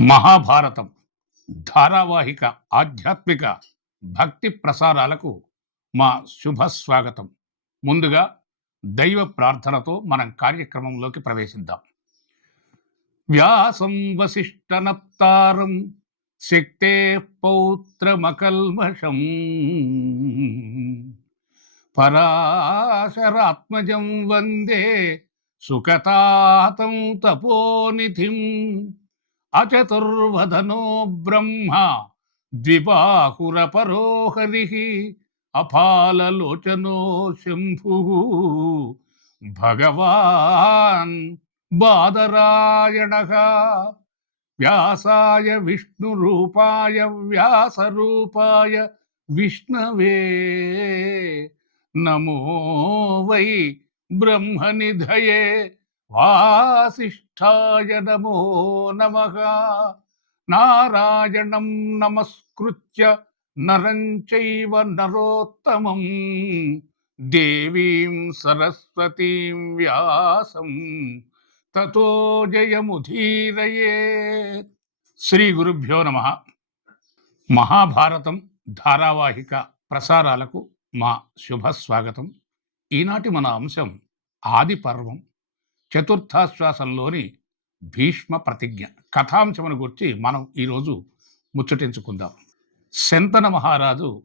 మహాభారతం ధారావాహిక ఆధ్యాత్మిక భక్తి ప్రసారాలకు మా శుభ స్వాగతం ముందుగా దైవ ప్రార్థనతో మనం కార్యక్రమంలోకి ప్రవేశిద్దాం. వ్యాసం వశిష్టనప్తారం శక్తే పౌత్రమకల్మషం పరాశరాత్మజం వందే సుఖతాతం తపోనిధిం అచతుర్వదనో బ్రహ్మ ద్విబాహురపరో హరి అపాలలోచనో శంభు భగవాన్ బాదరాయణ వ్యాసాయ విష్ణురూపాయ వ్యాసరూపాయ విష్ణవే. నమో వై బ్రహ్మనిధయే. వాసిష్ఠాయ నమో నమ. నారాయణం నమస్కృత్య నరం చైవ నరోత్తమం. దేవీం సరస్వతీం వ్యాసం. తతో జయముధీరయే శ్రీ గురుభ్యో నమ. మహాభారతం ధారావాహిక ప్రసారాలకు మా శుభ స్వాగతం ఈనాటి మన అంశం ఆది పర్వం చతుర్థాశ్వాసంలోని భీష్మ ప్రతిజ్ఞ. కథాంశమును గురించి మనం ఈరోజు ముచ్చటించుకుందాం. శంతన మహారాజు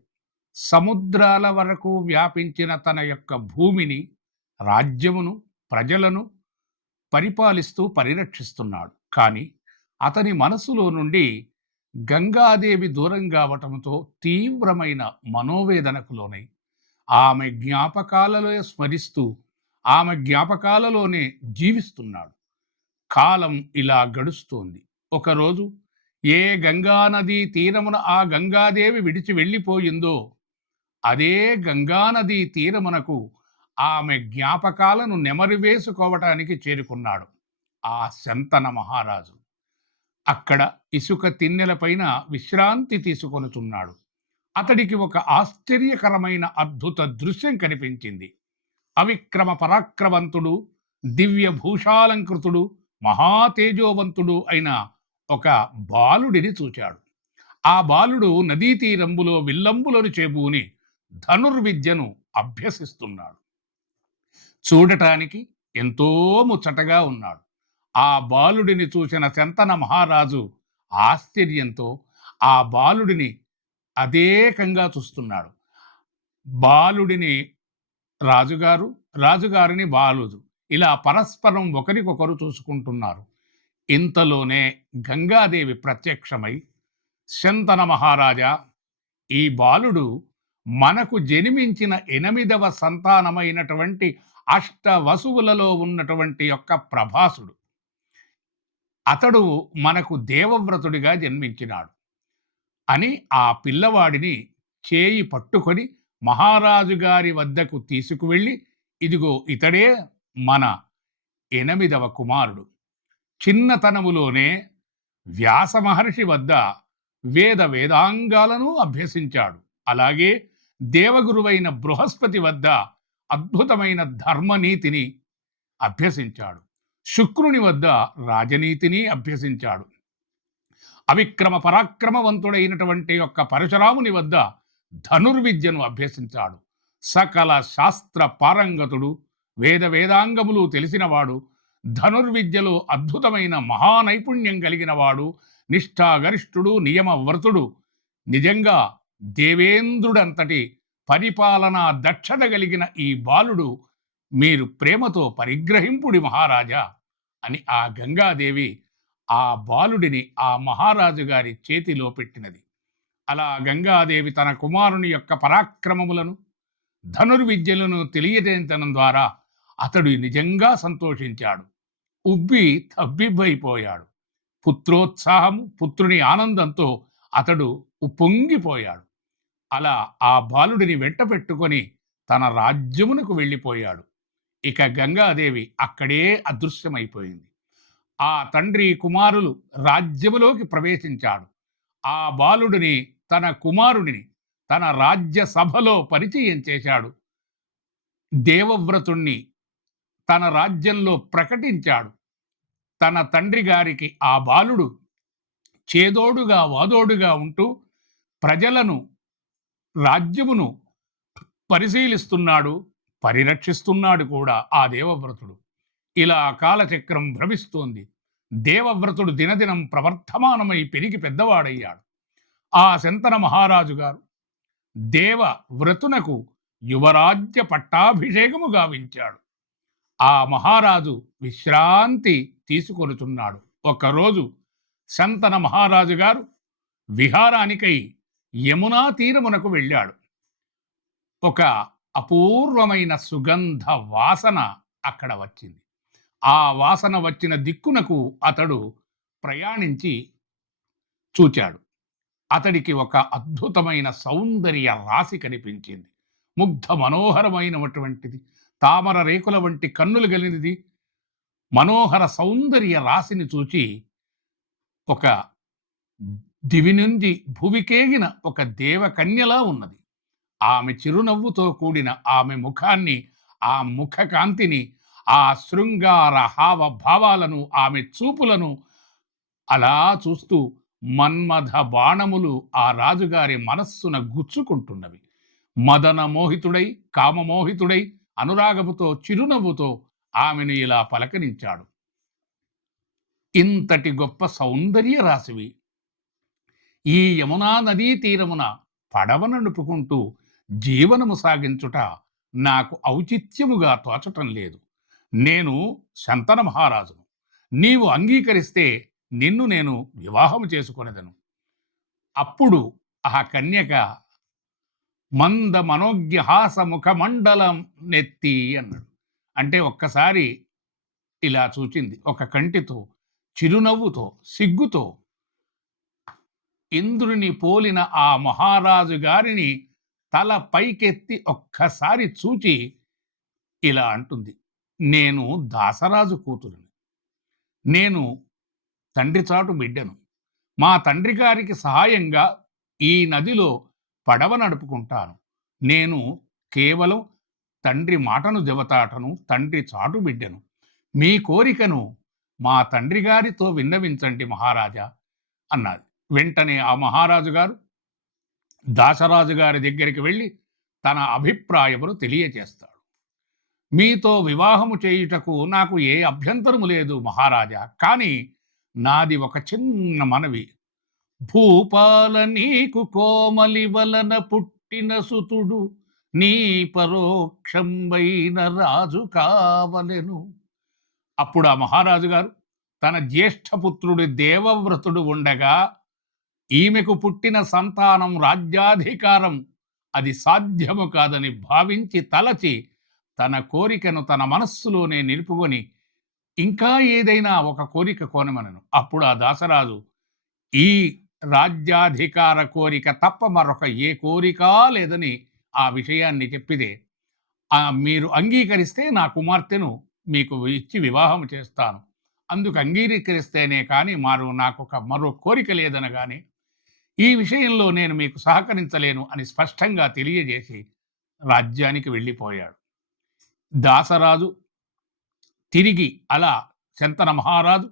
సముద్రాల వరకు వ్యాపించిన తన యొక్క భూమిని రాజ్యమును ప్రజలను పరిపాలిస్తూ పరిరక్షిస్తున్నాడు. కానీ అతని మనసులో నుండి గంగాదేవి దూరం కావటంతో తీవ్రమైన మనోవేదనకు లోనై ఆమె జ్ఞాపకాలలో స్మరిస్తూ ఆమె జ్ఞాపకాలలోనే జీవిస్తున్నాడు. కాలం ఇలా గడుస్తోంది. ఒకరోజు ఏ గంగానదీ తీరమున ఆ గంగాదేవి విడిచి వెళ్ళిపోయిందో అదే గంగానదీ తీరమునకు ఆమె జ్ఞాపకాలను నెమరివేసుకోవటానికి చేరుకున్నాడు ఆ శంతన మహారాజు. అక్కడ ఇసుక తిన్నెలపైన విశ్రాంతి తీసుకొనుచున్నాడు. అతడికి ఒక ఆశ్చర్యకరమైన అద్భుత దృశ్యం కనిపించింది. అవిక్రమ పరాక్రవంతుడు దివ్య భూషాలంకృతుడు మహాతేజోవంతుడు అయిన ఒక బాలుడిని చూచాడు. ఆ బాలుడు నదీ తీరంబులో విల్లంబులను చేబూని ధనుర్విద్యను అభ్యసిస్తున్నాడు. చూడటానికి ఎంతో ముచ్చటగా ఉన్నాడు. ఆ బాలుడిని చూసిన శంతన మహారాజు ఆశ్చర్యంతో ఆ బాలుడిని అదేకంగా చూస్తున్నాడు. బాలుడిని రాజుగారు రాజుగారిని బాలుదు. ఇలా పరస్పరం ఒకరికొకరు చూసుకుంటున్నారు. ఇంతలోనే గంగాదేవి ప్రత్యక్షమై శంతన మహారాజా ఈ బాలుడు మనకు జన్మించిన ఎనిమిదవ సంతానమైనటువంటి అష్ట వసువులలో ఉన్నటువంటి యొక్క ప్రభాసుడు. అతడు మనకు దేవవ్రతుడిగా జన్మించినాడు అని ఆ పిల్లవాడిని చేయి పట్టుకొని మహారాజు గారి వద్దకు తీసుకువెళ్ళి ఇదిగో ఇతడే మన ఎనిమిదవ కుమారుడు. చిన్నతనములోనే వ్యాస మహర్షి వద్ద వేద వేదాంగాలను అభ్యసించాడు. అలాగే దేవగురువైన బృహస్పతి వద్ద అద్భుతమైన ధర్మనీతిని అభ్యసించాడు. శుక్రుని వద్ద రాజనీతిని అభ్యసించాడు. అవిక్రమ పరాక్రమవంతుడైనటువంటి యొక్క పరశురాముని వద్ద ధనుర్విద్యను అభ్యసించాడు. సకల శాస్త్ర పారంగతుడు వేద వేదాంగములు తెలిసినవాడు ధనుర్విద్యలో అద్భుతమైన మహానైపుణ్యం కలిగినవాడు నిష్ఠాగరిష్ఠుడు నియమవ్రతుడు. నిజంగా దేవేంద్రుడంతటి పరిపాలనా దక్షత కలిగిన ఈ బాలుడు మీరు ప్రేమతో పరిగ్రహింపుడి మహారాజా అని ఆ గంగాదేవి ఆ బాలుడిని ఆ మహారాజు గారి చేతిలో పెట్టినది. అలా గంగాదేవి తన కుమారుని యొక్క పరాక్రమములను ధనుర్విద్యలను తెలియజేయించడం ద్వారా అతడు నిజంగా సంతోషించాడు. ఉబ్బి తబ్బిబ్బైపోయాడు. పుత్రోత్సాహము పుత్రుని ఆనందంతో అతడు ఉప్పొంగిపోయాడు. అలా ఆ బాలుడిని వెంట పెట్టుకొని తన రాజ్యమునకు వెళ్ళిపోయాడు. ఇక గంగాదేవి అక్కడే అదృశ్యమైపోయింది. ఆ తండ్రి కుమారులు రాజ్యములోకి ప్రవేశించాడు. ఆ బాలుడిని తన కుమారుడిని తన రాజ్యసభలో పరిచయం చేశాడు. దేవవ్రతుణ్ణి తన రాజ్యంలో ప్రకటించాడు. తన తండ్రి గారికి ఆ బాలుడు చేదోడుగా వాదోడుగా ఉంటూ ప్రజలను రాజ్యమును పరిశీలిస్తున్నాడు పరిరక్షిస్తున్నాడు కూడా ఆ దేవవ్రతుడు. ఇలా కాలచక్రం భ్రమిస్తోంది. దేవవ్రతుడు దినదినం ప్రవర్ధమానమై పెరిగి పెద్దవాడయ్యాడు. ఆ శంతన మహారాజు గారు దేవవ్రతునకు యువరాజ్య పట్టాభిషేకము గావించాడు. ఆ మహారాజు విశ్రాంతి తీసుకొనుచున్నాడు. ఒకరోజు శంతన మహారాజు గారు విహారానికై యమునా తీరమునకు వెళ్ళాడు. ఒక అపూర్వమైన సుగంధ వాసన అక్కడ వచ్చింది. ఆ వాసన వచ్చిన దిక్కునకు అతడు ప్రయాణించి చూచాడు. అతడికి ఒక అద్భుతమైన సౌందర్య రాశి కనిపించింది. ముగ్ధ మనోహరమైనటువంటిది తామర రేకుల వంటి కన్నులు కలిగినది. మనోహర సౌందర్య రాశిని చూచి ఒక దివి నుంచి భువికేగిన ఒక దేవకన్యలా ఉన్నది. ఆమె చిరునవ్వుతో కూడిన ఆమె ముఖాన్ని ఆ ముఖ కాంతిని ఆ శృంగార హావభావాలను ఆమె చూపులను అలా చూస్తూ మన్మథ బాణములు ఆ రాజుగారి మనస్సున గుచ్చుకుంటున్నవి. మదన మోహితుడై కామమోహితుడై అనురాగముతో చిరునవ్వుతో ఆమెను ఇలా పలకరించాడు. ఇంతటి గొప్ప సౌందర్య రాశివి. ఈ యమునా నదీ తీరమున పడవ నడుపుకుంటూ జీవనము సాగించుట నాకు ఔచిత్యముగా తోచటం లేదు. నేను శంతన మహారాజును. నీవు అంగీకరిస్తే నిన్ను నేను వివాహం చేసుకొనేదను. అప్పుడు ఆ కన్యక మంద మనోజ్ఞహాస ముఖమండలం నెత్తి అన్నాడు. అంటే ఒక్కసారి ఇలా చూచింది. ఒక కంటితో చిరునవ్వుతో సిగ్గుతో ఇంద్రుని పోలిన ఆ మహారాజు గారిని తల పైకెత్తి ఒక్కసారి చూచి ఇలా అంటుంది. నేను దాసరాజు కూతురుని. నేను తండ్రి చాటు బిడ్డను. మా తండ్రి గారికి సహాయంగా ఈ నదిలో పడవ నడుపుకుంటాను. నేను కేవలం తండ్రి మాటను జవతాటను తండ్రి చాటు బిడ్డను. మీ కోరికను మా తండ్రి గారితో విన్నవించండి మహారాజా అన్నది వెంటనే ఆ మహారాజు గారు దాసరాజు గారి దగ్గరికి వెళ్ళి తన అభిప్రాయమును తెలియచేస్తాడు. మీతో వివాహము చేయుటకు నాకు ఏ అభ్యంతరము లేదు మహారాజా కానీ నాది ఒక చిన్న మనవి. భూపాల నీకు కోమలి వలన పుట్టిన సుతుడు నీ పరోక్షంబైన రాజు కావలెను. అప్పుడు ఆ మహారాజు గారు తన జ్యేష్ఠపుత్రుడి దేవవ్రతుడు ఉండగా ఈమెకు పుట్టిన సంతానం రాజ్యాధికారం. అది సాధ్యము కాదని భావించి తలచి తన కోరికను తన మనస్సులోనే నిలుపుకొని ఇంకా ఏదైనా ఒక కోరిక కోనమనను. అప్పుడు ఆ దాసరాజు ఈ రాజ్యాధికార కోరిక తప్ప మరొక ఏ కోరిక లేదని ఆ విషయాన్ని చెప్పిదే. మీరు అంగీకరిస్తే నా కుమార్తెను మీకు ఇచ్చి వివాహం చేస్తాను. అందుకు అంగీకరిస్తేనే కానీ మారు నాకు ఒక మరో కోరిక లేదనగానే ఈ విషయంలో నేను మీకు సహకరించలేను అని స్పష్టంగా తెలియజేసి రాజ్యానికి వెళ్ళిపోయాడు. దాసరాజు తిరిగి అలా శంతన మహారాజు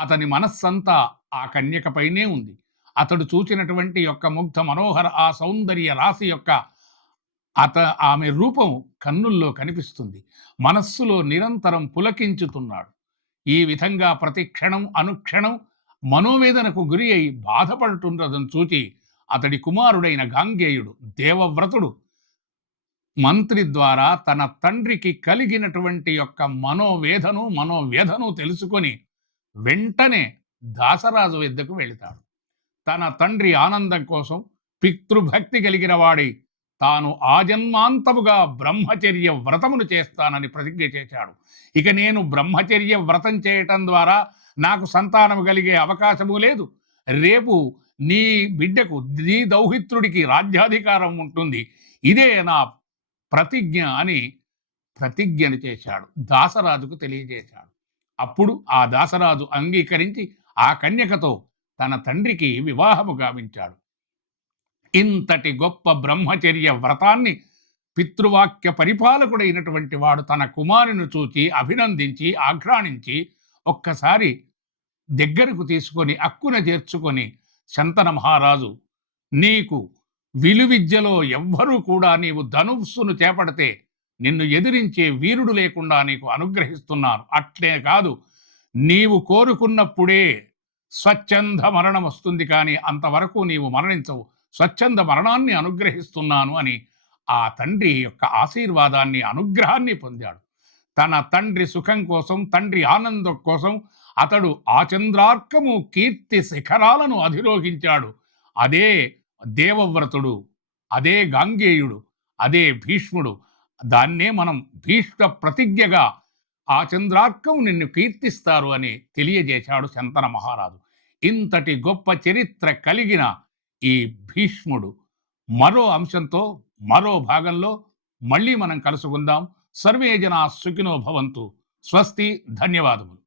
అతని మనస్సంతా ఆ కన్యకపైనే ఉంది. అతడు చూచినటువంటి యొక్క ముగ్ధ మనోహర ఆ సౌందర్య రాశి యొక్క అత ఆమె రూపం కన్నుల్లో కనిపిస్తుంది. మనస్సులో నిరంతరం పులకించుతున్నాడు. ఈ విధంగా ప్రతి క్షణం అనుక్షణం మనోవేదనకు గురి అయి బాధపడుతుండదని చూచి అతడి కుమారుడైన గాంగేయుడు దేవవ్రతుడు మంత్రి ద్వారా తన తండ్రికి కలిగినటువంటి యొక్క మనోవేదను మనోవేదను తెలుసుకొని వెంటనే దాసరాజు వద్దకు వెళతాడు. తన తండ్రి ఆనందం కోసం పితృభక్తి కలిగిన వాడి తాను ఆజన్మాంతముగా బ్రహ్మచర్య వ్రతమును చేస్తానని ప్రతిజ్ఞ చేశాడు. ఇక నేను బ్రహ్మచర్య వ్రతం చేయటం ద్వారా నాకు సంతానం కలిగే అవకాశము లేదు. రేపు నీ బిడ్డకు నీ దౌహిత్రుడికి రాజ్యాధికారం ఉంటుంది. ఇదే నా ప్రతిజ్ఞ అని ప్రతిజ్ఞను చేశాడు. దాసరాజుకు తెలియజేశాడు. అప్పుడు ఆ దాసరాజు అంగీకరించి ఆ కన్యకతో తన తండ్రికి వివాహము గావించాడు. ఇంతటి గొప్ప బ్రహ్మచర్య వ్రతాన్ని పితృవాక్య పరిపాలకుడైనటువంటి వాడు తన కుమారుని చూచి అభినందించి ఆఘ్రాణించి ఒక్కసారి దగ్గరకు తీసుకొని అక్కున చేర్చుకొని శంతన మహారాజు నీకు విలువిద్యలో ఎవ్వరూ కూడా నీవు ధనుస్సును చేపడితే నిన్ను ఎదిరించే వీరుడు లేకుండా నీకు అనుగ్రహిస్తున్నాను అట్లే కాదు నీవు కోరుకున్నప్పుడే స్వచ్ఛంద మరణం వస్తుంది కానీ అంతవరకు నీవు మరణించవు. స్వచ్ఛంద మరణాన్ని అనుగ్రహిస్తున్నాను అని ఆ తండ్రి యొక్క ఆశీర్వాదాన్ని అనుగ్రహాన్ని పొందాడు. తన తండ్రి సుఖం కోసం తండ్రి ఆనందం కోసం అతడు ఆచంద్రార్కము కీర్తి శిఖరాలను అధిరోహించాడు. అదే దేవవ్రతుడు అదే గాంగేయుడు అదే భీష్ముడు దాన్నే మనం భీష్మ ప్రతిజ్ఞగా ఆ చంద్రార్కం నిన్ను కీర్తిస్తారు అని తెలియజేశాడు శంతన మహారాజు. ఇంతటి గొప్ప చరిత్ర కలిగిన ఈ భీష్ముడు మరో అంశంతో మరో భాగంలో మళ్ళీ మనం కలుసుకుందాం. సర్వే జనా సుఖినో భవంతు. స్వస్తి ధన్యవాదములు.